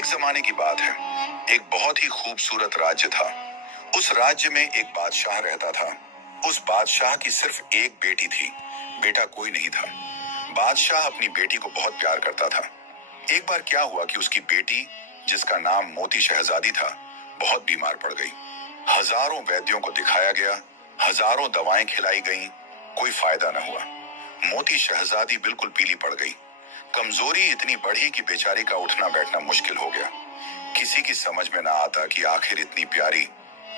एक जमाने की बात है। एक बहुत ही खूबसूरत राज्य था। उस राज्य में एक बादशाह रहता था। उस बादशाह की सिर्फ एक बेटी थी। बेटा कोई नहीं था। बादशाह अपनी बेटी को बहुत प्यार करता था। एक बार क्या हुआ कि उसकी बेटी, जिसका नाम मोती शहजादी था, बहुत बीमार पड़ गई। हजारों वैद्यों को दिखाया गया, हजारों दवाएं खिलाई गईं, कोई फायदा न हुआ। मोती शहजादी बिल्कुल पीली पड़ गई। कमजोरी इतनी बढ़ी कि बेचारी का उठना बैठना मुश्किल हो गया। किसी की समझ में ना आता कि आखिर इतनी प्यारी,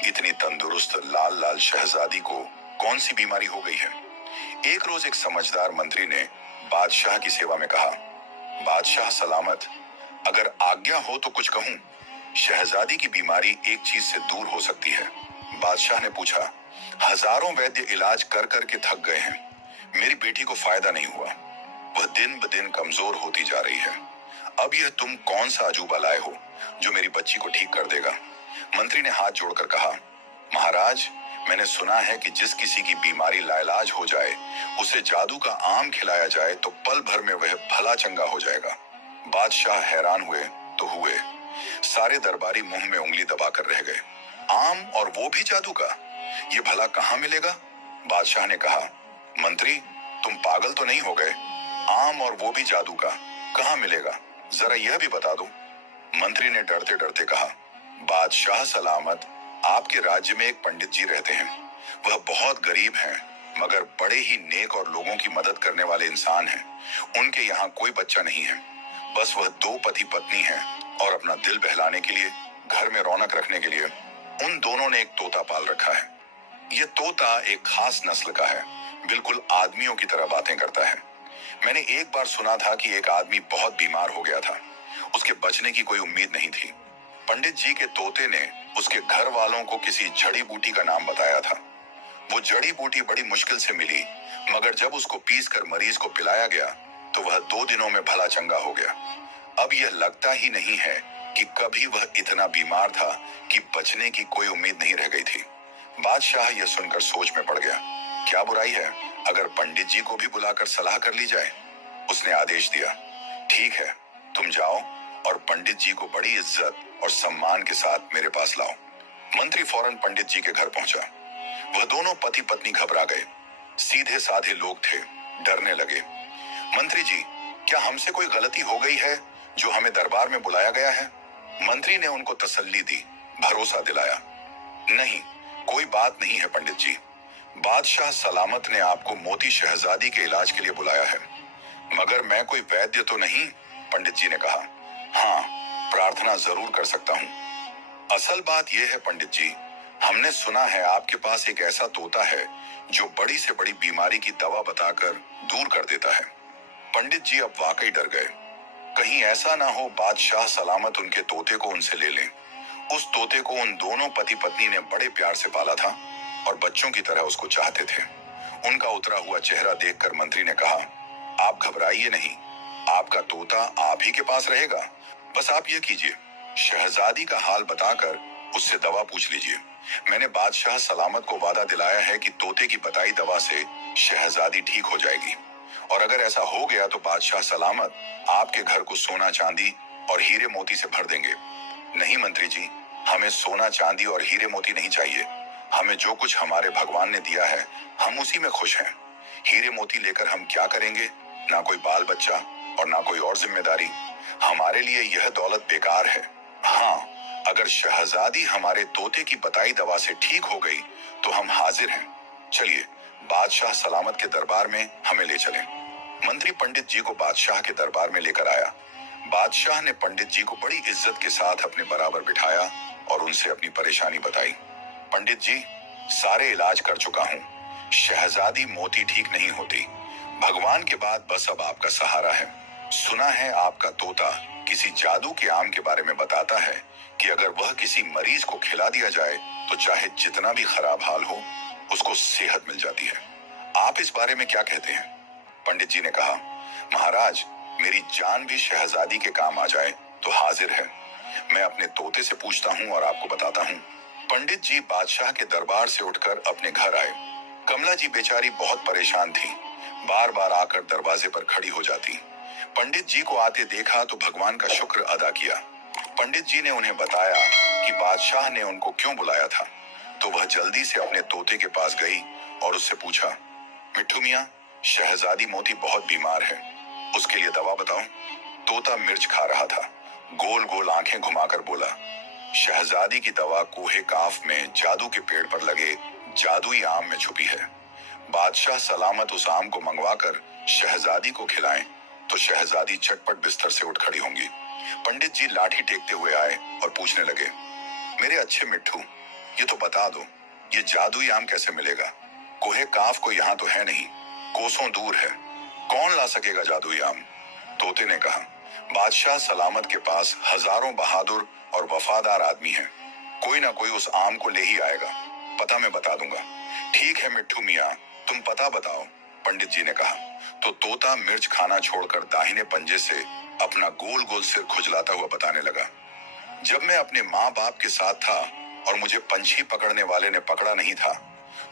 इतनी तंदुरुस्त लाल लाल शहजादी को कौन सी बीमारी हो गई है। एक रोज एक समझदार मंत्री ने बादशाह की सेवा में कहा, बादशाह सलामत, अगर आज्ञा हो तो कुछ कहूं। शहजादी की बीमारी एक चीज से दूर हो सकती है। बादशाह ने पूछा, हजारों वैद्य इलाज कर कर के थक गए हैं, मेरी बेटी को फायदा नहीं हुआ। वह दिन ब दिन कमजोर होती जा रही है। अब यह तुम कौन सा अजूबा लाए हो जो मेरी बच्ची को ठीक कर देगा। मंत्री ने हाथ जोड़कर कहा, महाराज, मैंने सुना है कि जिस किसी की बीमारी लाइलाज हो जाए, उसे जादू का आम खिलाया जाए तो पल भर में वह भला चंगा हो जाएगा। बादशाह हैरान हुए तो हुए। सारे दरबारी मुंह में उंगली दबाकर रह गए। आम, और वो भी जादू का? ये भला कहाँ मिलेगा? बादशाह ने कहा, मंत्री, तुम पागल तो नहीं हो गए? आम और वो भी जादू का कहाँ मिलेगा, जरा यह भी बता दो। मंत्री ने डरते डरते कहा, बादशाह सलामत, आपके राज्य में एक पंडित जी रहते हैं। वह बहुत गरीब हैं, मगर बड़े ही नेक और लोगों की मदद करने वाले इंसान हैं। उनके यहाँ कोई बच्चा नहीं है। बस वह दो पति पत्नी हैं और अपना दिल बहलाने के लिए, घर में रौनक रखने के लिए उन दोनों ने एक तोता पाल रखा है। यह तोता एक खास नस्ल का है, बिल्कुल आदमियों की तरह बातें करता है। मैंने एक बार सुना था कि एक आदमी बहुत बीमार हो गया था। उसके बचने की कोई उम्मीद नहीं थी। पंडित जी के तोते ने उसके घर वालों को किसी जड़ी बूटी का नाम बताया था। वो जड़ी बूटी बड़ी मुश्किल से मिली, मगर जब उसको पीसकर मरीज को पिलाया गया तो वह 2 दिनों में भला चंगा हो गया। अब यह लगता ही नहीं है कि कभी वह इतना बीमार था कि बचने की कोई उम्मीद नहीं रह गई थी। बादशाह यह सुनकर सोच में पड़ गया। क्या बुराई है अगर पंडित जी को भी बुलाकर सलाह कर ली जाए? उसने आदेश दिया, ठीक है, तुम जाओ और पंडित जी को बड़ी इज्जत और सम्मान के साथ मेरे पास लाओ। मंत्री फौरन पंडित जी के घर पहुंचा। वह दोनों पति पत्नी घबरा गए। सीधे साधे लोग थे, डरने लगे। मंत्री जी, क्या हमसे कोई गलती हो गई है जो हमें दरबार में बुलाया गया है? मंत्री ने उनको तसल्ली दी, भरोसा दिलाया, नहीं, कोई बात नहीं है पंडित जी। बादशाह सलामत ने आपको मोती शहजादी के इलाज के लिए बुलाया है। मगर मैं कोई वैद्य तो नहीं, पंडित जी ने कहा। हाँ, प्रार्थना जरूर कर सकता हूँ। असल बात यह है पंडित जी, हमने सुना है आपके पास एक ऐसा तोता है जो बड़ी से बड़ी बीमारी की दवा बताकर दूर कर देता है। पंडित जी अब वाकई डर गए। कहीं ऐसा ना हो बादशाह सलामत उनके तोते को उनसे ले लें। उस तोते को उन दोनों पति पत्नी ने बड़े प्यार से पाला था और बच्चों की तरह उसको चाहते थे। उनका उतरा हुआ चेहरा देखकर मंत्री ने कहा, आप घबराइए नहीं, आपका तोता आप ही के पास रहेगा। बस आप ये कीजिए, शहजादी का हाल बताकर उससे दवा पूछ लीजिए। मैंने बादशाह सलामत को वादा दिलाया है कि तोते की बताई दवा से शहजादी ठीक हो जाएगी, और अगर ऐसा हो गया तो बादशाह सलामत आपके घर को सोना चांदी और हीरे मोती से भर देंगे। नहीं मंत्री जी, हमें सोना चांदी और हीरे मोती नहीं चाहिए। हमें जो कुछ हमारे भगवान ने दिया है, हम उसी में खुश हैं। हीरे मोती लेकर हम क्या करेंगे? ना कोई बाल बच्चा और ना कोई और जिम्मेदारी। हमारे लिए यह दौलत बेकार है। हाँ, अगर शहजादी हमारे तोते की बताई दवा से ठीक हो गई तो हम हाजिर हैं। चलिए, बादशाह सलामत के दरबार में हमें ले चलें। मंत्री पंडित जी को बादशाह के दरबार में लेकर आया। बादशाह ने पंडित जी को बड़ी इज्जत के साथ अपने बराबर बिठाया और उनसे अपनी परेशानी बताई। पंडित जी, सारे इलाज कर चुका हूँ, शहजादी मोती ठीक नहीं होती। भगवान के बाद बस अब आपका सहारा है। सुना है आपका तोता किसी जादू के आम के बारे में बताता है कि अगर वह किसी मरीज को खिला दिया जाए तो चाहे जितना भी खराब हाल हो, उसको सेहत मिल जाती है। आप इस बारे में क्या कहते हैं? पंडित जी ने कहा, महाराज, मेरी जान भी शहजादी के काम आ जाए तो हाजिर है। मैं अपने तोते से पूछता हूँ और आपको बताता हूँ। पंडित जी बादशाह के दरबार से उठकर अपने घर आए। कमला जी बेचारी बहुत परेशान थी, बार बार आकर दरवाजे पर खड़ी हो जाती। पंडित जी को आते देखा तो भगवान का शुक्र अदा किया। पंडित जी ने उन्हें बताया कि बादशाह ने उनको क्यों बुलाया था, तो वह जल्दी से अपने तोते के पास गई और उससे पूछा, मिट्ठू मियाँ, शहजादी मोती बहुत बीमार है, उसके लिए दवा बताओ। तोता मिर्च खा रहा था, गोल गोल आंखें घुमाकर बोला, शहजादी की दवा कोहे काफ में जादू के पेड़ पर लगे जादुई आम में छुपी है। बादशाह सलामत उस आम को मंगवाकर शहजादी को खिलाएं तो शहजादी चटपट बिस्तर से उठ खड़ी होंगी। पंडित जी लाठी टेकते हुए आए और पूछने लगे, मेरे अच्छे मिट्ठू, ये तो बता दो, ये जादुई आम कैसे मिलेगा? कोहे काफ को यहाँ तो है नहीं, कोसों दूर है, कौन ला सकेगा जादुई आम? तोते ने कहा, बादशाह सलामत के पास हजारों बहादुर और वफादार आदमी हैं, कोई ना कोई उस आम को ले ही आएगा, पता मैं बता दूंगा। ठीक है मिट्ठू मियाँ, तुम पता बताओ, पंडित जी ने कहा। तो तोता मिर्च खाना छोड़कर दाहिने पंजे से अपना गोल गोल सिर खुजलाता हुआ बताने लगा, जब मैं अपने माँ बाप के साथ था और मुझे पंछी पकड़ने वाले ने पकड़ा नहीं था,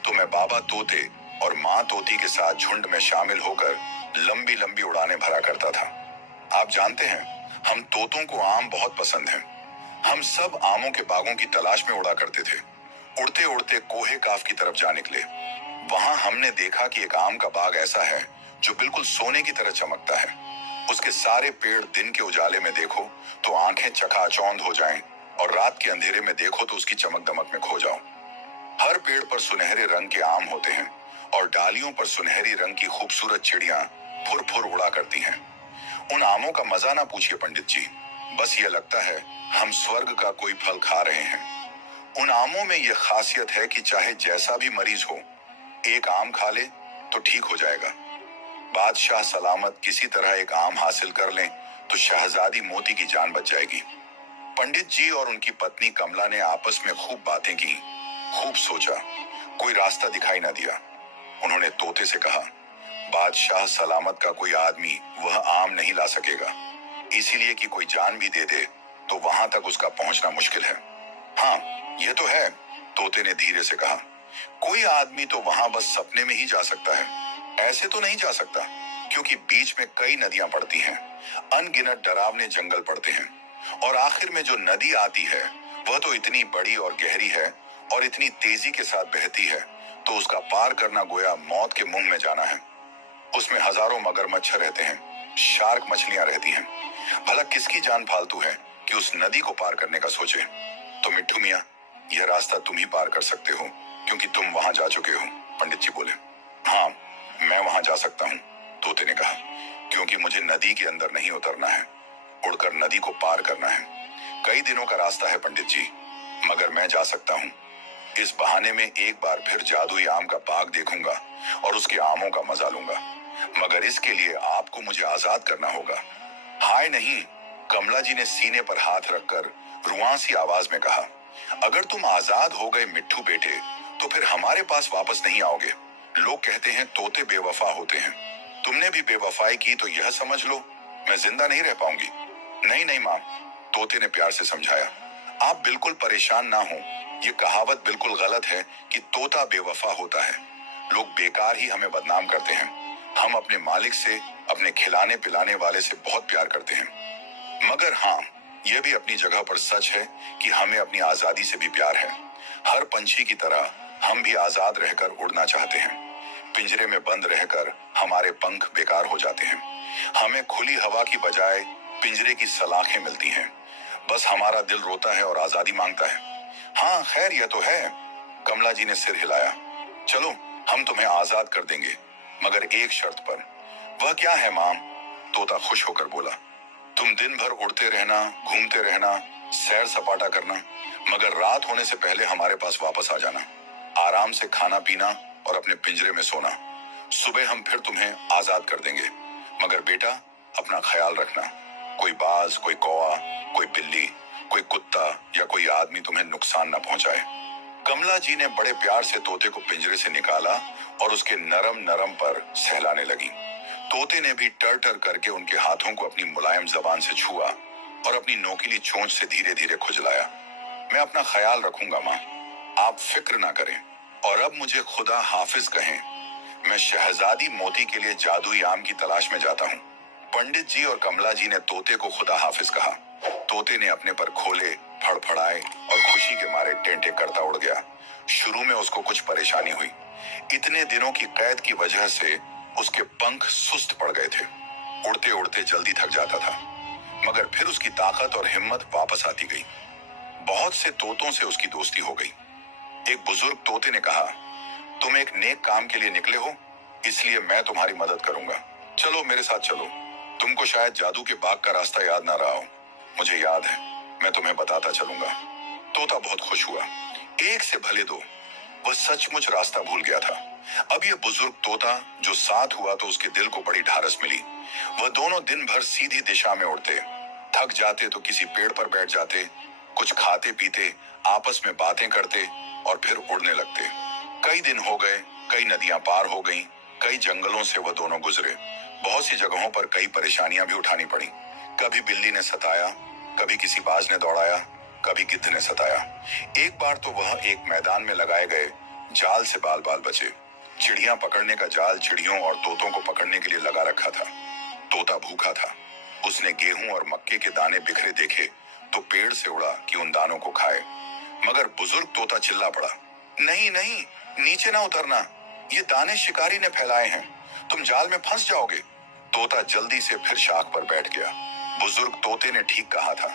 तो मैं बाबा तोते और माँ तोती के साथ झुंड में शामिल होकर लंबी लंबी उड़ानें भरा करता था। आप जानते हैं, हम तोतों को आम बहुत पसंद हैं। हम सब आमों के बागों की तलाश में उड़ा करते थे। उड़ते उड़ते कोहे काफ की तरफ जा निकले। वहां हमने देखा कि एक आम का बाग ऐसा है जो बिल्कुल सोने की तरह चमकता है। उसके सारे पेड़ दिन के उजाले में देखो तो आंखें चकाचौंध हो जाएं, और रात के अंधेरे में देखो तो उसकी चमक दमक में खो जाओ। हर पेड़ पर सुनहरे रंग के आम होते हैं और डालियों पर सुनहरी रंग की खूबसूरत चिड़ियां फुर फुर उड़ा करती हैं। उन आमों का मजा ना पूछिए पंडित जी, बस ये लगता है हम स्वर्ग का कोई फल खा रहे हैं। उन आमों में ये खासियत है कि चाहे जैसा भी मरीज हो, एक आम खा ले तो ठीक हो जाएगा। बादशाह सलामत किसी तरह एक आम हासिल कर लें तो शहजादी मोती की जान बच जाएगी। पंडित जी और उनकी पत्नी कमला ने आपस में खूब बातें की, खूब सोचा, कोई रास्ता दिखाई ना दिया। उन्होंने तोते से कहा, बादशाह सलामत का कोई आदमी वह आम नहीं ला सकेगा, इसीलिए कि कोई जान भी दे दे तो वहां तक उसका पहुंचना मुश्किल है। हाँ, ये तो है, तोते ने धीरे से कहा, कोई आदमी तो वहां बस सपने में ही जा सकता है, ऐसे तो नहीं जा सकता, क्योंकि बीच में कई नदियां पड़ती हैं, अनगिनत डरावने जंगल पड़ते हैं, और आखिर में जो नदी आती है वह तो इतनी बड़ी और गहरी है और इतनी तेजी के साथ बहती है, तो उसका पार करना गोया मौत के मुंह में जाना है। उसमें हजारों मगरमच्छ रहते हैं, शार्क मछलियां रहती हैं। भला किसकी जान फालतू है कि उस नदी को पार करने का सोचे? तो मिट्ठू मियाँ, यह रास्ता तुम ही पार कर सकते हो, क्योंकि तुम वहां जा चुके हो, पंडित जी बोले। हाँ, मैं वहां जा सकता हूँ, तोते ने कहा, क्योंकि मुझे नदी के अंदर नहीं उतरना है, उड़कर नदी को पार करना है। कई दिनों का रास्ता है पंडित जी, मगर मैं जा सकता हूँ। इस बहाने में एक बार फिर जादुई आम का बाग देखूंगा और उसके आमों का मजा लूंगा, मगर इसके लिए आपको मुझे आजाद करना होगा। हाय नहीं, कमला जी ने सीने पर हाथ रखकर रुआंसी आवाज में कहा, अगर तुम आजाद हो गए मिट्ठू बेटे, तो फिर हमारे पास वापस नहीं आओगे। लोग कहते हैं तोते बेवफा होते हैं, तुमने भी बेवफाई की तो यह समझ लो मैं जिंदा नहीं रह पाऊंगी। नहीं नहीं माँ, तोते ने प्यार से समझाया, आप बिल्कुल परेशान ना हो, ये कहावत बिल्कुल गलत है कि तोता बेवफा होता है। लोग बेकार ही हमें बदनाम करते हैं। हम अपने मालिक से, अपने खिलाने पिलाने वाले से बहुत प्यार करते हैं। मगर हाँ, यह भी अपनी जगह पर सच है कि हमें अपनी आजादी से भी प्यार है। हर पंछी की तरह हम भी आजाद रहकर उड़ना चाहते हैं। पिंजरे में बंद रहकर हमारे पंख बेकार हो जाते हैं। हमें खुली हवा की बजाय पिंजरे की सलाखें मिलती हैं। बस हमारा दिल रोता है और आजादी मांगता है। हाँ खैर, यह तो है, कमला जी ने सिर हिलाया। चलो, हम तुम्हें आजाद कर देंगे, मगर एक शर्त पर। वह क्या है माम? तोता खुश होकर बोला, तुम दिन भर उड़ते रहना, घूमते रहना, सैर सपाटा करना, मगर रात होने से पहले हमारे पास वापस आ जाना, आराम से खाना पीना और अपने पिंजरे में सोना। सुबह हम फिर तुम्हें आजाद कर देंगे, मगर बेटा अपना ख्याल रखना, कोई बाज, कोई कौवा, कोई बिल्ली, कोई कुत्ता या कोई आदमी तुम्हें नुकसान न पहुंचाए। कमला जी ने बड़े प्यार से तोते को पिंजरे से निकाला और उसके नरम नरम पर सहलाने लगी। तोते ने भी टर टर करके उनके हाथों को अपनी मुलायम जबान से छुआ और अपनी नोकीली चोंच से धीरे धीरे खुजलाया। मैं अपना ख्याल रखूंगा माँ, आप फिक्र ना करें। और अब मुझे खुदा हाफिज कहें, मैं शहजादी मोती के लिए जादुई आम की तलाश में जाता हूँ। पंडित जी और कमला जी ने तोते को खुदा हाफिज कहा। तोते ने अपने पर खोले, फड़फड़ाए और खुशी के मारे टेंटे करता उड़ गया। शुरू में उसको कुछ परेशानी हुई। इतने दिनों की कैद की वजह से उसके पंख सुस्त पड़ गए थे। उड़ते उड़ते जल्दी थक जाता था, मगर फिर उसकी ताकत और हिम्मत वापस आती गई। बहुत से तोतों से उसकी दोस्ती हो गई। एक बुजुर्ग तोते ने कहा, तुम एक नेक काम के लिए निकले हो, इसलिए मैं तुम्हारी मदद करूंगा। चलो मेरे साथ चलो। तुमको शायद जादू के बाग का रास्ता याद ना रहा हो, मुझे याद है, मैं तुम्हें बताता चलूंगा। तोता बहुत खुश हुआ। एक से भले दो, वह सचमुच रास्ता भूल गया था। अब यह बुजुर्ग तोता जो साथ हुआ तो उसके दिल को बड़ी ढारस मिली। वह दोनों दिन भर सीधी दिशा में उड़ते, थक जाते तो किसी पेड़ पर बैठ जाते, कुछ खाते पीते, आपस में बातें करते और फिर उड़ने लगते। कई दिन हो गए, कई नदियां पार हो गईं, कई जंगलों से वह दोनों गुजरे। बहुत सी जगहों पर कई परेशानियां भी उठानी पड़ी। कभी बिल्ली ने सताया, कभी किसी बाज ने दौड़ाया, कभी गिद्ध ने सताया। एक बार तो वह एक मैदान में लगाए गए जाल से बाल बाल बचे। चिड़ियां पकड़ने का जाल चिड़ियों और तोतों को पकड़ने के लिए लगा रखा था। तोता भूखा था। उसने गेहूं और मक्के के दाने बिखरे देखे तो पेड़ से उड़ा कि उन दानों को खाए, मगर बुजुर्ग तोता चिल्ला पड़ा, नहीं नहीं, नीचे ना उतरना, ये दाने शिकारी ने फैलाए हैं, तुम जाल में फंस जाओगे। तोता जल्दी से फिर शाख पर बैठ गया। बुजुर्ग तोते ने ठीक कहा था।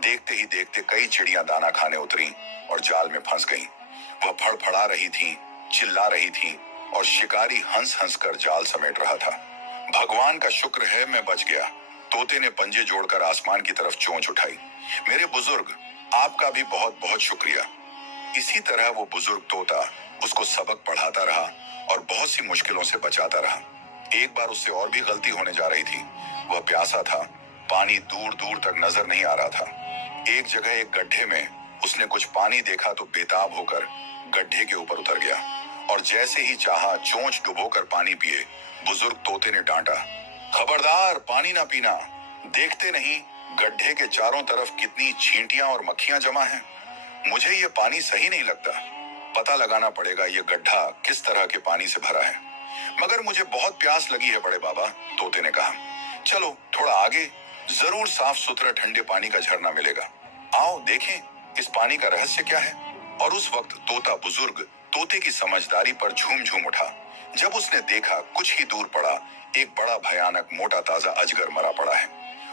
देखते ही देखते कई चिड़ियां दाना खाने उतरी और जाल में फंस गईं। वह फड़फड़ा रही थीं, चिल्ला रही थीं और शिकारी हंस हंस कर जाल समेट रहा था। भगवान का शुक्र है मैं बच गया। तोते ने पंजे जोड़कर आसमान की तरफ चोंच उठाई। मेरे बुजुर्ग, आपका भी बहुत बहुत शुक्रिया। इसी तरह वो बुजुर्ग तोता उसको सबक पढ़ाता रहा और बहुत सी मुश्किलों से बचाता रहा। एक बार उससे और भी गलती होने जा रही थी। वह प्यासा था, पानी दूर दूर तक नजर नहीं आ रहा था। एक जगह एक गड्ढे में उसने कुछ पानी देखा तो बेताब होकर गड्ढे के ऊपर उतर गया और जैसे ही चाहा चोंच डुबोकर पानी पिए, बुजुर्ग तोते ने डांटा, खबरदार, पानी ना पीना। देखते नहीं गड्ढे के चारों तरफ कितनी चींटियां और मक्खियां जमा हैं। मुझे ये पानी सही नहीं लगता। पता लगाना पड़ेगा ये गड्ढा किस तरह के पानी से भरा है। मगर मुझे बहुत प्यास लगी है बड़े बाबा, तोते ने कहा। चलो थोड़ा आगे, जरूर साफ सुथरा ठंडे पानी का झरना मिलेगा। आओ देखें इस पानी का रहस्य क्या है। और उस वक्त तोता बुजुर्ग तोते की समझदारी पर झूम झूम उठा जब उसने देखा कुछ ही दूर पड़ा एक बड़ा भयानक मोटा ताजा अजगर मरा पड़ा है।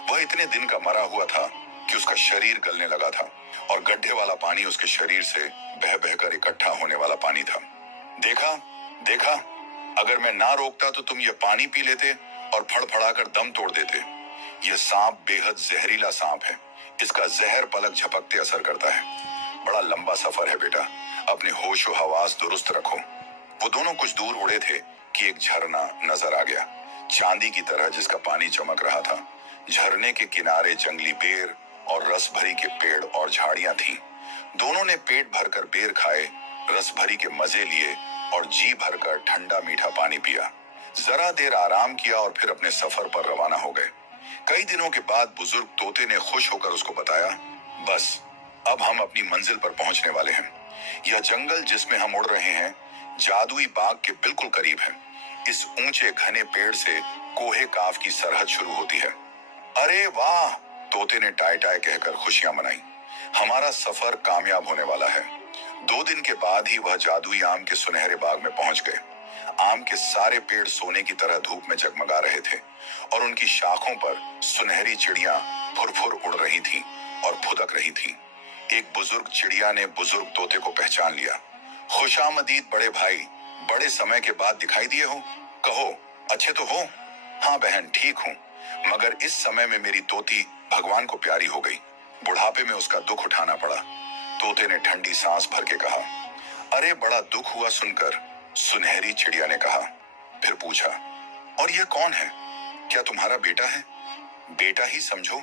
वह इतने दिन का मरा हुआ था कि उसका शरीर गलने लगा था और गड्ढे वाला पानी उसके शरीर से बह बहकर इकट्ठा होने वाला पानी था। देखा देखा, अगर मैं ना रोकता तो तुम ये पानी पी लेते और फड़फड़ाकर दम तोड़ देते। यह सांप बेहद जहरीला सांप है। इसका जहर पलक झपकते असर करता है। बड़ा लंबा सफर है बेटा, अपने होशो हवास दुरुस्त रखो। वो दोनों कुछ दूर उड़े थे कि एक झरना नजर आ गया, चांदी की तरह जिसका पानी चमक रहा था। झरने के किनारे जंगली बेर और रस भरी के पेड़ और झाड़ियां थीं। दोनों ने पेट भरकर बेर खाए, रस भरी के मजे लिए और जी भरकर ठंडा मीठा पानी पिया। जरा देर आराम किया और फिर अपने सफर पर रवाना हो गए। कई दिनों के बाद बुजुर्ग तोते ने खुश होकर उसको बताया, बस अब हम अपनी मंजिल पर पहुंचने वाले हैं। यह जंगल जिसमें हम उड़ रहे हैं जादुई बाग के बिल्कुल करीब है। इस ऊंचे घने पेड़ से कोहे काफ की सरहद शुरू होती है। अरे वाह, तोते ने टाई टाई कहकर खुशियां मनाई। हमारा सफर कामयाब होने वाला है। 2 दिन के बाद ही वह जादुई आम के सुनहरे बाग में पहुंच गए। आम के सारे पेड़ सोने की तरह धूप में जगमगा रहे थे और उनकी शाखों पर सुनहरी चिड़ियां फुरफुर उड़ रही थीं और फुदक रही थीं। एक बुजुर्ग चिड़िया ने बुजुर्ग तोते को पहचान लिया। खुशामदीद बड़े भाई, बड़े समय के बाद दिखाई दिए हो। कहो अच्छे तो हो? हाँ बहन, ठीक हूँ, मगर इस समय में मेरी तोती भगवान को प्यारी हो गई। बुढ़ापे में उसका दुख उठाना पड़ा। तोते ने ठंडी सांस भर के कहा। अरे बड़ा दुख हुआ सुनकर, सुनहरी चिड़िया ने कहा। फिर पूछा, और यह कौन है? क्या तुम्हारा बेटा है? बेटा ही समझो।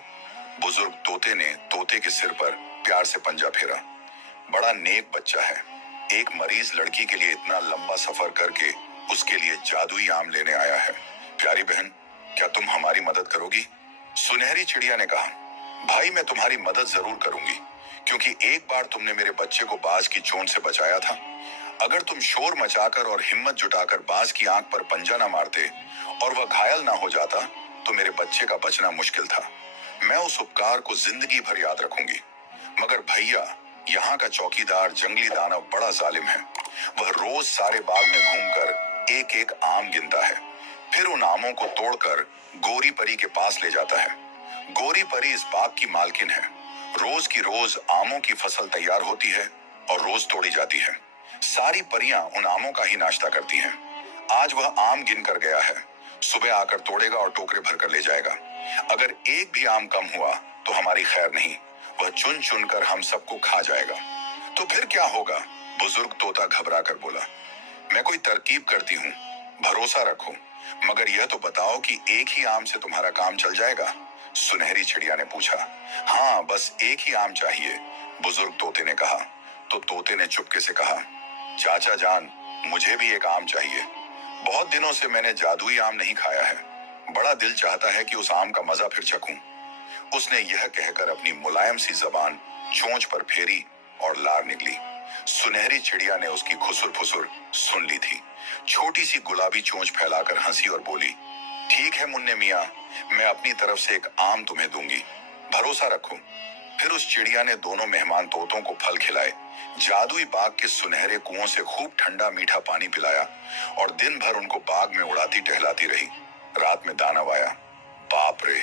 बुजुर्ग तोते ने तोते के सिर पर प्यार से पंजा फेरा। बड़ा नेक बच्चा है। एक मरीज लड़की के लिए इतना लंबा सफर करके उसके लिए जादुई आम लेने आया है। प्यारी बहन, क्या तुम हमारी मदद करोगी? सुनहरी चिड़िया ने कहा, भाई मैं तुम्हारी मदद जरूर करूंगी, क्योंकि एक बार तुमने मेरे बच्चे को बाज की चोट से बचाया था। अगर तुम शोर मचाकर और हिम्मत जुटाकर बाज की आंख पर पंजा ना मारते और वह घायल ना हो जाता तो मेरे बच्चे का बचना मुश्किल था। मैं उस उपकार को जिंदगी भर याद रखूंगी। मगर भैया, यहाँ का चौकीदार जंगली दानव बड़ा जालिम है। वह रोज सारे बाग में घूमकर एक एक आम गिनता है, फिर उन आमों को तोड़कर गोरी परी के पास ले जाता है। गोरी परी इस बाग की मालकिन है। रोज की रोज आमों की फसल तैयार होती है और रोज तोड़ी जाती है। सारी परियां उन आमों का ही नाश्ता करती हैं। आज वह आम गिन कर गया है। सुबह आकर तोड़ेगा और टोकरे भर कर ले जाएगा। अगर एक भी आम कम हुआ तो हमारी खैर नहीं, वह चुन चुन कर हम सबको खा जाएगा। तो फिर क्या होगा? बुजुर्ग तोता घबरा कर बोला। मैं कोई तरकीब करती हूँ, भरोसा रखो। मगर यह तो बताओ कि एक ही आम से तुम्हारा काम चल जाएगा? सुनहरी चिड़िया ने पूछा। हाँ, बस एक ही आम चाहिए, बुजुर्ग तोते ने कहा। तो तोते ने चुपके से कहा, चाचा जान, मुझे भी एक आम चाहिए। बहुत दिनों से मैंने जादुई आम नहीं खाया है। बड़ा दिल चाहता है कि उस आम का मजा फिर चखूं। उसने यह कहकर अपनी मुलायम सी जबान चोंच पर फेरी और लार निकली। सुनहरी चिड़िया ने उसकी खुसुर फुसुर सुन ली थी। छोटी सी गुलाबी चोंच फैलाकर हंसी और बोली, ठीक है मुन्ने मियाँ, मैं अपनी तरफ से एक आम तुम्हें दूंगी, भरोसा रखो। फिर उस चिड़िया ने दोनों मेहमान तोतों को फल खिलाए, जादुई बाग के सुनहरे कुओं से खूब ठंडा मीठा पानी पिलाया और दिन भर उनको बाग में उड़ाती टहलाती रही। रात में दानव आया। बाप रे,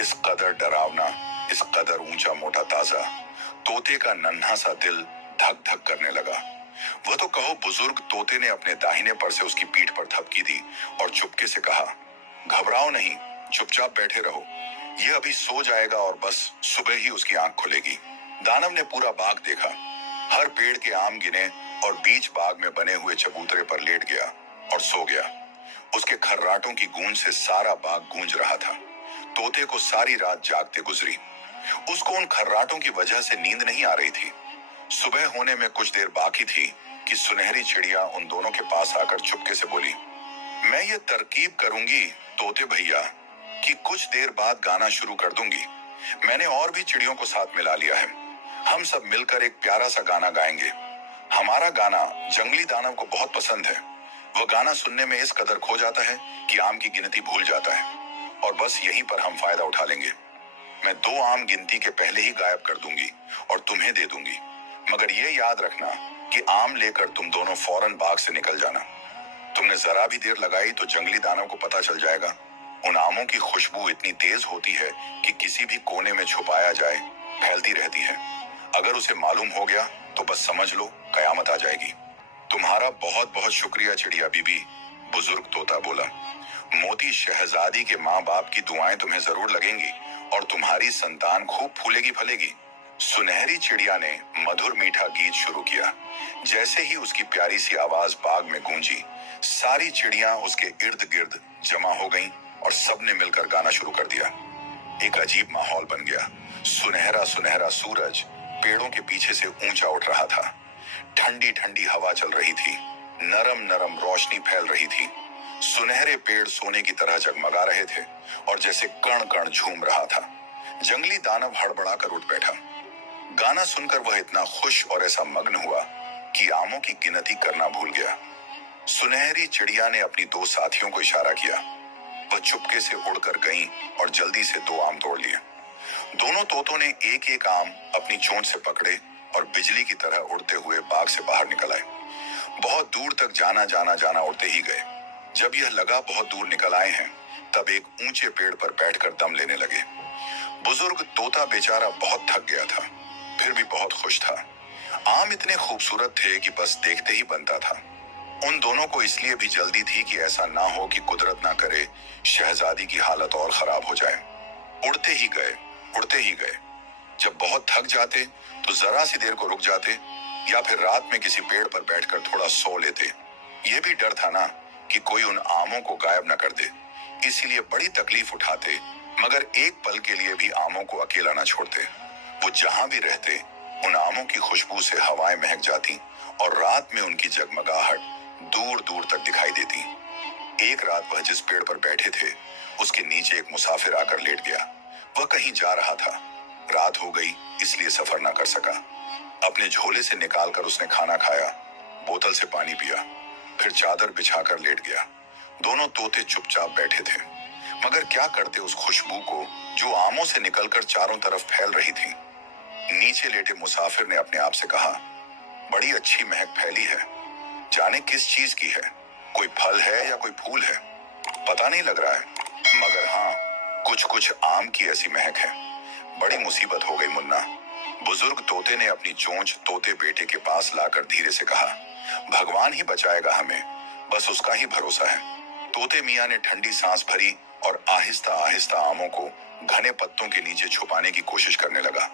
इस कदर डरावना, इस कदर ऊंचा मोटा ताजा। तोते का नन्हा सा दिल धक धक करने लगा। वह तो कहो बुजुर्ग तोते ने अपने दाहिने पर से उसकी पीठ पर थपकी दी और चुपके से कहा, घबराओ नहीं, चुपचाप बैठे रहो, ये अभी सो जाएगा और बस सुबह ही उसकी आंख खुलेगी। दानव ने पूरा बाग देखा, हर पेड़ के आम गिने और बीच बाग में बने हुए चबूतरे पर लेट गया और सो गया। उसके खर्राटों की गूंज से सारा बाग गूंज रहा था। तोते को सारी रात जागते गुजरी। उसको उन खर्राटों की वजह से नींद नहीं आ रही थी। सुबह होने में कुछ देर बाकी थी कि सुनहरी चिड़िया उन दोनों के पास आकर चुपके से बोली, मैं ये तरकीब करूंगी तोते भैया कि कुछ देर बाद गाना शुरू कर दूंगी। मैंने और भी चिड़ियों को साथ मिला लिया है। हम सब मिलकर एक प्यारा सा गाना गाएंगे। हमारा गाना जंगली दानव को बहुत पसंद है। वह गाना सुनने में इस कदर खो जाता है कि आम की गिनती भूल जाता है और बस यहीं पर हम फायदा उठा लेंगे। मैं 2 आम गिनती के पहले ही गायब कर दूंगी और तुम्हें दे दूंगी। मगर ये याद रखना कि आम लेकर तुम दोनों फौरन बाग से निकल जाना। तुमने जरा भी देर लगाई तो जंगली दानव को पता चल जाएगा। उन आमों की खुशबू इतनी तेज होती है कि किसी भी कोने में छुपाया जाए फैलती रहती है। अगर उसे मालूम हो गया तो बस समझ लो कयामत आ जाएगी। तुम्हारा बहुत बहुत शुक्रिया चिड़िया बीबी, बुजुर्ग तोता बोला। मोती शहजादी के माँ बाप की दुआएं तुम्हें जरूर लगेंगी और तुम्हारी संतान खूब फूलेगी फलेगी। सुनहरी चिड़िया ने मधुर मीठा गीत शुरू किया। जैसे ही उसकी प्यारी सी आवाज बाग में गूंजी, सारी चिड़ियां उसके इर्द गिर्द जमा हो गईं और सबने मिलकर गाना शुरू कर दिया। एक अजीब माहौल बन गया। सुनहरा सुनहरा सूरज पेड़ों के पीछे से ऊंचा उठ रहा था। ठंडी ठंडी हवा चल रही थी। नरम नरम रोशनी फैल रही थी। सुनहरे पेड़ सोने की तरह जगमगा रहे थे और जैसे कण कण झूम रहा था। जंगली दानव हड़बड़ाकर उठ बैठा। गाना सुनकर वह इतना खुश और ऐसा मग्न हुआ कि आमों की गिनती करना भूल गया। सुनहरी चिड़िया ने अपनी 2 साथियों को इशारा किया। वह चुपके से उड़कर गईं और जल्दी से 2 आम तोड़ लिए। दोनों तोतों ने एक एक आम अपनी चोंच से पकड़े और बिजली की तरह उड़ते हुए बाग से बाहर निकल आए। बहुत दूर तक जाना उड़ते ही गए। जब यह लगा बहुत दूर निकल आए हैं, तब एक ऊंचे पेड़ पर बैठकर दम लेने लगे। बुजुर्ग तोता बेचारा बहुत थक गया था, फिर भी बहुत खुश था। आम इतने खूबसूरत थे कि बस देखते ही बनता था। उन दोनों को इसलिए भी जल्दी थी कि ऐसा ना हो कि कुदरत ना करे शहजादी की हालत और खराब हो जाए। उड़ते ही गए। जब बहुत थक जाते तो जरा सी देर को रुक जाते या फिर रात में किसी पेड़ पर बैठकर थोड़ा सो लेते। ये भी डर था ना कि कोई उन आमों को गायब न कर दे, इसीलिए बड़ी तकलीफ उठाते, मगर एक पल के लिए भी आमों को अकेला न छोड़ते। वो जहां भी रहते, उन आमों की खुशबू से हवाएं महक जाती और रात में उनकी जगमगाहट दूर दूर तक दिखाई देती। एक रात वह जिस पेड़ पर बैठे थे, उसके नीचे एक मुसाफिर आकर लेट गया। वह कहीं जा रहा था। रात हो गई इसलिए सफर न कर सका। अपने झोले से निकालकर उसने खाना खाया, बोतल से पानी पिया, फिर चादर बिछाकर लेट गया। दोनों तोते चुपचाप बैठे थे, मगर क्या करते उस खुशबू को जो आमों से निकलकर चारों तरफ फैल रही थी। नीचे लेटे मुसाफिर ने अपने आप से कहा, बड़ी अच्छी महक फैली है, जाने किस चीज की है, कोई फल है या कोई फूल है, पता नहीं लग रहा है, मगर हाँ, कुछ कुछ आम की ऐसी महक है। बड़ी मुसीबत हो गई मुन्ना। बुजुर्ग तोते ने अपनी चोंच तोते बेटे के पास लाकर धीरे से कहा, भगवान ही बचाएगा हमें, बस उसका ही भरोसा है। तोते मियाँ ने ठंडी सांस भरी और आहिस्ता आहिस्ता आमों को घने पत्तों के नीचे छुपाने की कोशिश करने लगा।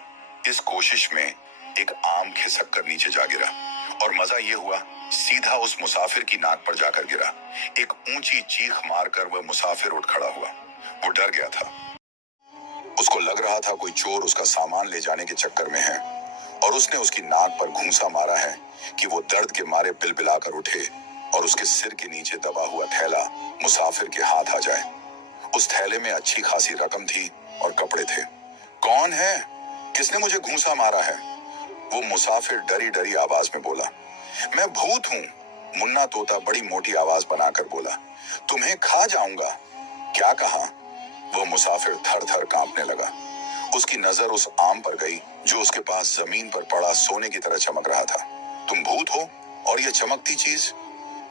इस कोशिश में एक आम खिसक कर नीचे जा गिरा और मजा ये हुआ, सीधा उस मुसाफिर की नाक पर जाकर गिरा। एक ऊंची चीख मारकर वह मुसाफिर उठ खड़ा हुआ। वो डर गया था। उसको लग रहा था कोई चोर उसका सामान ले जाने के चक्कर में है और उसने उसकी नाक पर घूंसा मारा है कि वो दर्द के मारे बिलबिलाकर उठे और उसके सिर के नीचे दबा हुआ थैला मुसाफिर के हाथ आ जाए। उस थैले में अच्छी खासी रकम थी और कपड़े थे। कौन है? किसने मुझे घूंसा मारा है? वो मुसाफिर डरी डरी आवाज में बोला। मैं भूत हूँ, मुन्ना तोता बड़ी मोटी आवाज बनाकर बोला। तुम्हें खा जाऊंगा। क्या कहा? वो मुसाफिर थर थर कांपने लगा। उसकी नजर उस आम पर गई जो उसके पास जमीन पर पड़ा सोने की तरह चमक रहा था। तुम भूत हो और ये चमकती चीज?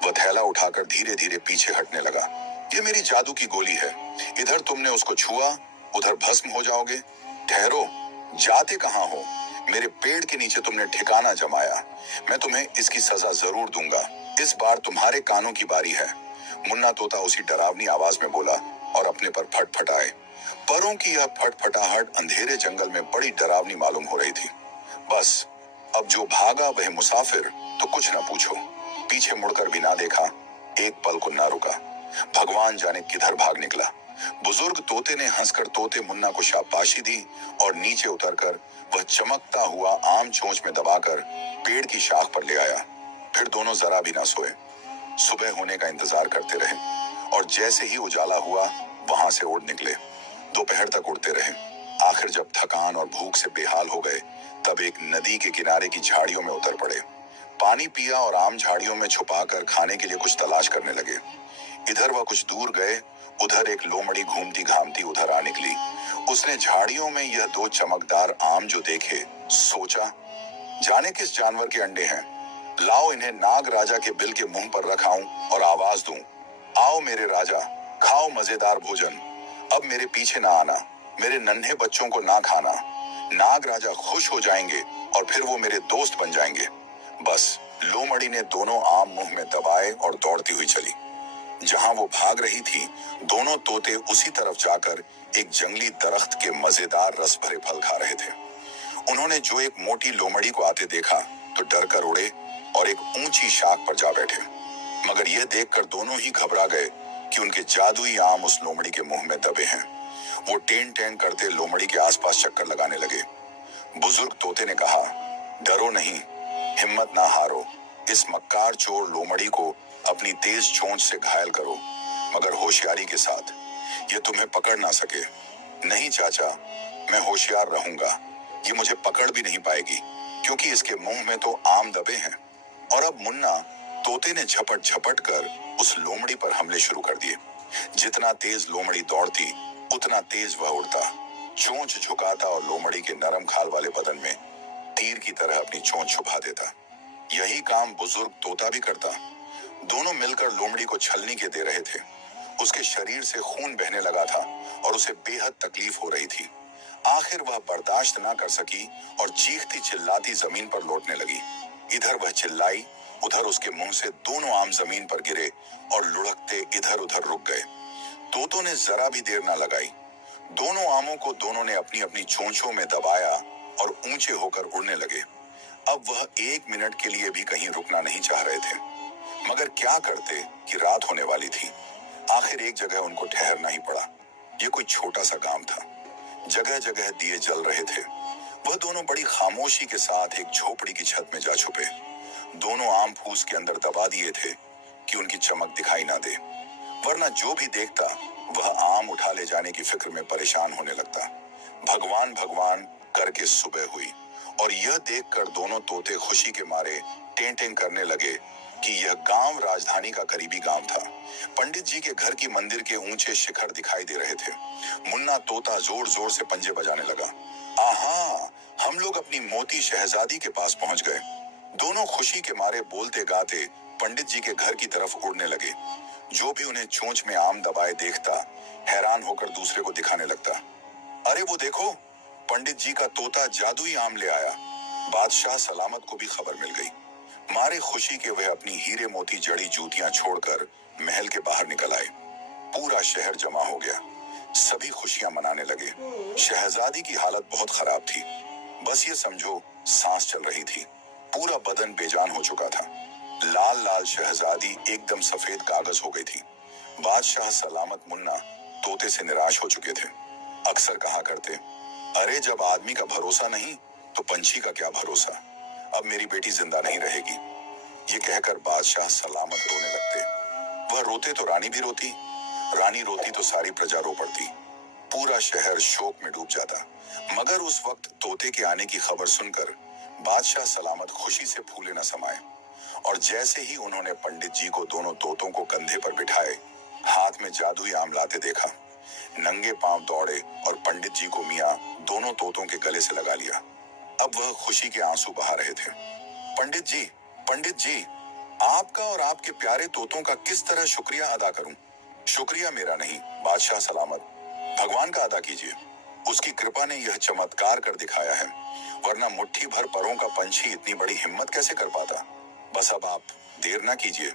वह थैला उठाकर धीरे धीरे पीछे हटने लगा। ये मेरी जादू की गोली है, इधर तुमने उसको छुआ उधर भस्म हो जाओगे। ठहरो, जाते कहाँ हो? मेरे पेड़ के नीचे तुमने ठिकाना जमाया, मैं तुम्हें इसकी सजा जरूर दूंगा। इस बार तुम्हारे कानों की बारी है। मुन्ना तोता उसी डरावनी आवाज में बोला और अपने पर फटफटाए। परों की यह फटफटाहट अंधेरे जंगल में बड़ी डरावनी मालूम हो रही थी। बस अब जो भागा वह मुसाफिर तो कुछ न पूछो, पीछे मुड़कर भी ना देखा, एक पल को ना रुका। भगवान जाने किधर भाग निकला। बुजुर्ग तोते ने हंसकर तोते मुन्ना को शाबाशी दी और नीचे उतरकर वह चमकता हुआ आम चोंच में दबाकर पेड़ की शाख पर ले आया। फिर दोनों जरा भी ना सोए, सुबह होने का इंतजार करते रहे और जैसे ही उजाला हुआ वहां से उड़ निकले। दोपहर तक उड़ते रहे। आखिर जब थकान और भूख से बेहाल हो गए तब एक नदी के किनारे की झाड़ियों में उतर पड़े। पानी पिया और आम झाड़ियों में छुपाकर खाने के लिए कुछ तलाश करने लगे। इधर वह कुछ दूर गए, उधर एक लोमड़ी घूमती घामती उधर आ निकली। उसने झाड़ियों में यह दो चमकदार आम जो देखे, सोचा, जाने किस जानवर के अंडे हैं, लाओ इन्हें नाग राजा के बिल के मुंह पर रखाऊं और आवाज दूं, आओ मेरे राजा, खाओ मजेदार भोजन। अब मेरे पीछे ना आना, मेरे नन्हे बच्चों को ना खाना। नाग राजा खुश हो जाएंगे और फिर वो मेरे दोस्त बन जाएंगे। बस लोमड़ी ने दोनों आम मुंह में दबाए और दौड़ती हुई चली। जहां वो भाग रही थी, दोनों तोते उसी तरफ जाकर एक जंगली दरख्त के मजेदार रस भरे फल खा रहे थे। उन्होंने जो एक मोटी लोमड़ी को आते देखा तो डर कर उड़े और एक ऊंची शाख पर जा बैठे। मगर यह देखकर दोनों ही घबरा गए कि उनके जादुई आम उस लोमड़ी के मुंह में दबे हैं। वो टेन टेन करते लोमड़ी के आसपास चक्कर लगाने लगे। बुजुर्ग तोते ने कहा, डरो नहीं, हिम्मत ना हारो, इस मक्कार चोर लोमड़ी को अपनी तेज चोंच से घायल करो, मगर होशियारी के साथ, ये तुम्हें पकड़ ना सके। नहीं चाचा, मैं होशियार रहूंगा, ये मुझे पकड़ भी नहीं पाएगी क्योंकि इसके मुंह में तो आम दबे हैं। और अब मुन्ना तोते ने झपट झपट कर उस लोमड़ी पर हमले शुरू कर दिए। जितना तेज लोमड़ी दौड़ती उतना तेज वह उड़ता, चोंच झुकाता और लोमड़ी के नरम खाल वाले बदन में तीर की तरह अपनी चोंच छुपा देता। यही काम बुजुर्ग तोता भी करता। दोनों मिलकर लोमड़ी को छलनी के दे रहे थे। उसके शरीर से खून बहने लगा था और उसे बेहद तकलीफ हो रही थी। आखिर वह बर्दाश्त ना कर सकी और चीखती चिल्लाती जमीन पर लौटने लगी। इधर वह चिल्लाई, उधर उसके मुंह से दोनों आम जमीन पर गिरे और लुढ़कते इधर उधर रुक गए। तोतों ने जरा भी देर ना लगाई। दोनों आमों को दोनों ने अपनी अपनी चोंचों में दबाया और ऊंचे होकर उड़ने लगे। अब वह एक मिनट के लिए भी कहीं रुकना नहीं चाह रहे थे। मगर क्या करते कि रात होने वाली थी। आखिर एक जगह उनको ठहरना ही पड़ा। ये कोई छोटा सा गांव था। जगह जगह दिए जल रहे थे। वह दोनों बड़ी खामोशी के साथ एक झोपड़ी की छत में जा छुपे। दोनों आम फूस के अंदर दबा दिए थे कि उनकी चमक दिखाई ना दे, वरना जो भी देखता वह आम उठा ले जाने की फिक्र में परेशान होने लगता। भगवान भगवान करके सुबह हुई और यह देखकर दोनों तोते खुशी के मारे टें टें करने लगे कि यह गांव राजधानी का करीबी गांव था। पंडित जी के घर की मंदिर के ऊंचे शिखर दिखाई दे रहे थे। मुन्ना तोता जोर जोर से पंजे बजाने लगा। आहा, हम लोग अपनी मोती शहजादी के पास पहुंच गए। दोनों खुशी के मारे बोलते गाते पंडित जी के घर की तरफ उड़ने लगे। जो भी उन्हें चोंच में आम दबाए देखता, हैरान होकर दूसरे को दिखाने लगता। अरे वो देखो, पंडित जी का तोता जादुई आम ले आया। बादशाह सलामत को भी खबर मिल गई। मारे खुशी के वह अपनी हीरे मोती जड़ी जूतियां छोड़कर महल के बाहर निकल आए। पूरा शहर जमा हो गया। सभी खुशियां मनाने लगे। शहजादी की हालत बहुत खराब थी। बस ये समझो, सांस चल रही थी। पूरा बदन बेजान हो चुका था। लाल लाल शहजादी एकदम सफेद कागज हो गई थी। बादशाह सलामत मुन्ना तोते से निराश हो चुके थे। अक्सर कहा करते, अरे जब आदमी का भरोसा नहीं तो पंछी का क्या भरोसा। अब मेरी बेटी जिंदा नहीं रहेगी। ये कहकर बादशाह सलामत रोने लगते। वह रोते तो रानी भी रोती, रानी रोती तो सारी प्रजा रो पड़ती। पूरा शहर शोक में डूब जाता। मगर उस वक्त तोते के आने की खबर सुनकर बादशाह सलामत खुशी से फूले न समाये। और जैसे ही उन्होंने पंडित जी को दोनों तोतों को कंधे पर बिठाए, हाथ में जादुई आम लाते देखा, नंगे पांव दौड़े और पंडित जी को मियां दोनों तोतों के गले से लगा लिया। अब वह खुशी के आंसू बहा रहे थे। पंडित जी, आपका और आपके प्यारे तोतों का किस तरह शुक्रिया अदा करूं? शुक्रिया मेरा नहीं, बादशाह सलामत, भगवान का अदा कीजिए। उसकी कृपा ने यह चमत्कार कर दिखाया है, वरना मुट्ठी भर परों का पंछी इतनी बड़ी हिम्मत कैसे कर पाता। बस अब आप देर ना कीजिए।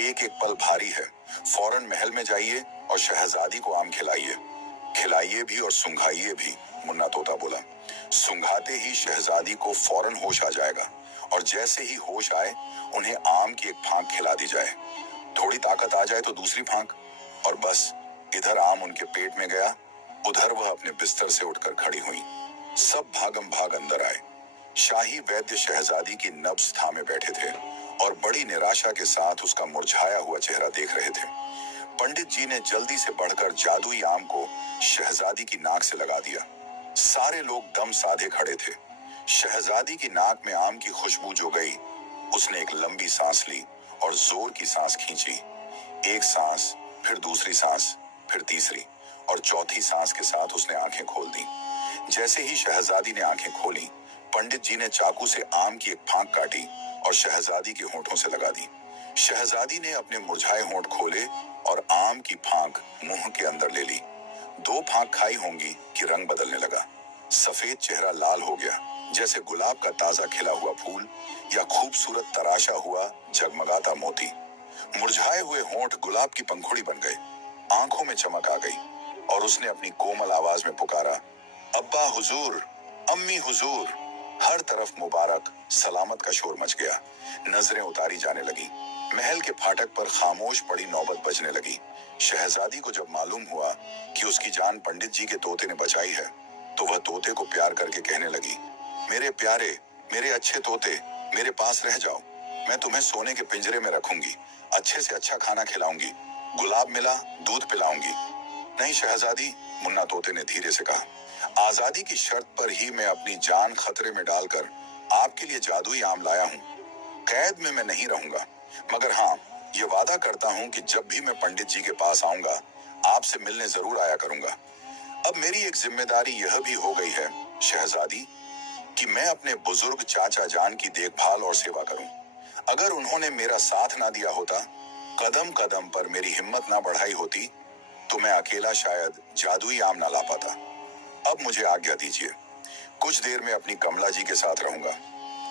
एक एक पल भारी है। फौरन महल में जाइए और शहजादी को आम खिलाइए। खिलाइए भी और सुंघाइए भी, मुन्ना तोता बोला। सुंघाते ही शहजादी को फौरन होश आ जाएगा और जैसे ही होश आए उन्हें आम की एक फांक खिला दी जाए। थोड़ी ताकत आ जाए तो दूसरी फांक, और बस इधर आम उनके पेट में गया, उधर वह अपने बिस्तर से उठकर खड़ी हुई। सब भागम भाग अंदर आए। शाही वैद्य शहजादी की नब्ज थामे बैठे थे और बड़ी निराशा के साथ उसका मुरझाया हुआ चेहरा देख रहे थे। पंडित जी ने जल्दी से बढ़कर जादुई आम को शहजादी की नाक से लगा दिया। सारे लोग दम साधे खड़े थे। शहजादी की नाक में आम की खुशबू जो गई, उसने एक लंबी सांस ली और जोर की सांस खींची। एक सांस, फिर दूसरी सांस, फिर तीसरी और चौथी सांस के साथ उसने आंखें खोल दी। जैसे ही शहजादी ने आंखें खोली, पंडित जी ने चाकू से आम की एक फांक काटी और शहजादी के होंठों से लगा दी। शहजादी ने अपने मुरझाए होंठ खोले और आम की फांक मुंह के अंदर ले ली। 2 फांक खाई होंगी कि रंग बदलने लगा। सफेद चेहरा लाल हो गया, जैसे गुलाब का ताजा खिला हुआ फूल या खूबसूरत तराशा हुआ जगमगाता मोती। मुरझाए हुए होंठ गुलाब की पंखुड़ी बन गए। आंखों में चमक आ गई और उसने अपनी कोमल आवाज में पुकारा, अब्बा हुजूर, अम्मी हुजूर। हर तरफ मुबारक सलामत का शोर मच गया। नजरें उतारी जाने लगी। महल के फाटक पर खामोश पड़ी नौबत बजने लगी। शहजादी को जब मालूम हुआ कि उसकी जान पंडित जी के तोते ने बचाई है, तो वह तोते को प्यार करके कहने लगी, मेरे प्यारे, मेरे अच्छे तोते, मेरे पास रह जाओ। मैं तुम्हें सोने के पिंजरे में रखूंगी, अच्छे से अच्छा खाना खिलाऊंगी, गुलाब मिला दूध पिलाऊंगी। नहीं शहजादी, मुन्ना तोते ने धीरे से कहा, आजादी की शर्त पर ही मैं अपनी जान खतरे में डालकर आपके लिए जादुई आम लाया हूँ। कैद में मैं नहीं रहूंगा, मगर हाँ, ये वादा करता हूँ कि जब भी मैं पंडित जी के पास आऊंगा, आपसे मिलने जरूर आया करूंगा। अब मेरी एक जिम्मेदारी यह भी हो गई है शहजादी, कि मैं अपने बुजुर्ग चाचा जान की देखभाल और सेवा करूं। अगर उन्होंने मेरा साथ ना दिया होता, कदम कदम पर मेरी हिम्मत ना बढ़ाई होती, तो मैं अकेला शायद जादुई आम ना ला पाता। अब मुझे आज्ञा दीजिए। कुछ देर में अपनी कमला जी के साथ रहूंगा।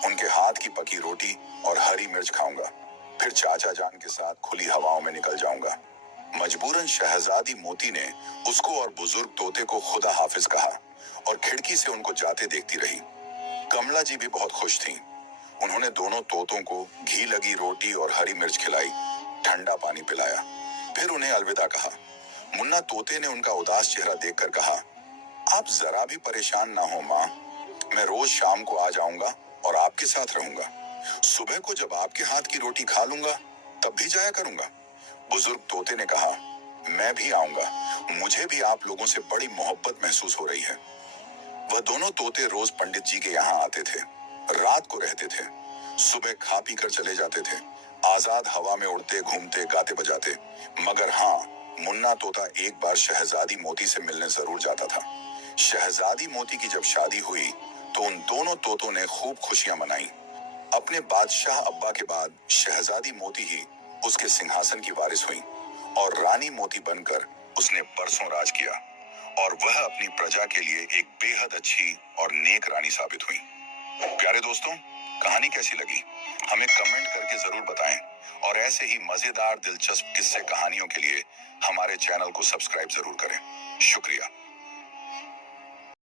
उनके हाथ की पकी रोटी और हरी मिर्च खाऊंगा। फिर चाचा जान के साथ खुली हवाओं में निकल जाऊंगा। मजबूरन शहजादी मोती ने उसको और बुजुर्ग तोते को खुदा हाफिज कहा और खिड़की से उनको जाते देखती रही। कमला जी भी बहुत खुश थीं। उन्होंने दोनों तोतों को घी लगी रोटी और हरी मिर्च खिलाई, ठंडा पानी पिलाया, फिर उन्हें अलविदा कहा। मुन्ना तोते ने उनका उदास चेहरा देखकर कहा, आप जरा भी परेशान ना हो माँ, मैं रोज शाम को आ जाऊंगा और आपके साथ रहूंगा। सुबह को जब आपके हाथ की रोटी खा लूंगा, तब भी जाया करूंगा। बुजुर्ग तोते ने कहा, मैं भी आऊंगा, मुझे भी आप लोगों से बड़ी मोहब्बत महसूस हो रही है। वह दोनों तोते रोज पंडित जी के यहाँ आते थे, रात को रहते थे, सुबह खा पी कर चले जाते थे, आजाद हवा में उड़ते, घूमते, गाते बजाते। मगर हाँ, मुन्ना तोता एक बार शहजादी मोती से मिलने जरूर जाता था। शहजादी मोती की जब शादी हुई तो उन दोनों तोतों ने खूब खुशियां मनाई। अपने बादशाह अब्बा के बाद शहजादी मोती ही उसके सिंहासन की वारिस हुई और रानी मोती बनकर उसने बरसों राज किया और वह अपनी प्रजा के लिए एक बेहद अच्छी और नेक रानी साबित हुई। प्यारे दोस्तों, कहानी कैसी लगी हमें कमेंट करके जरूर बताएं और ऐसे ही मजेदार दिलचस्प किस्से कहानियों के लिए हमारे चैनल को सब्सक्राइब जरूर करें। शुक्रिया।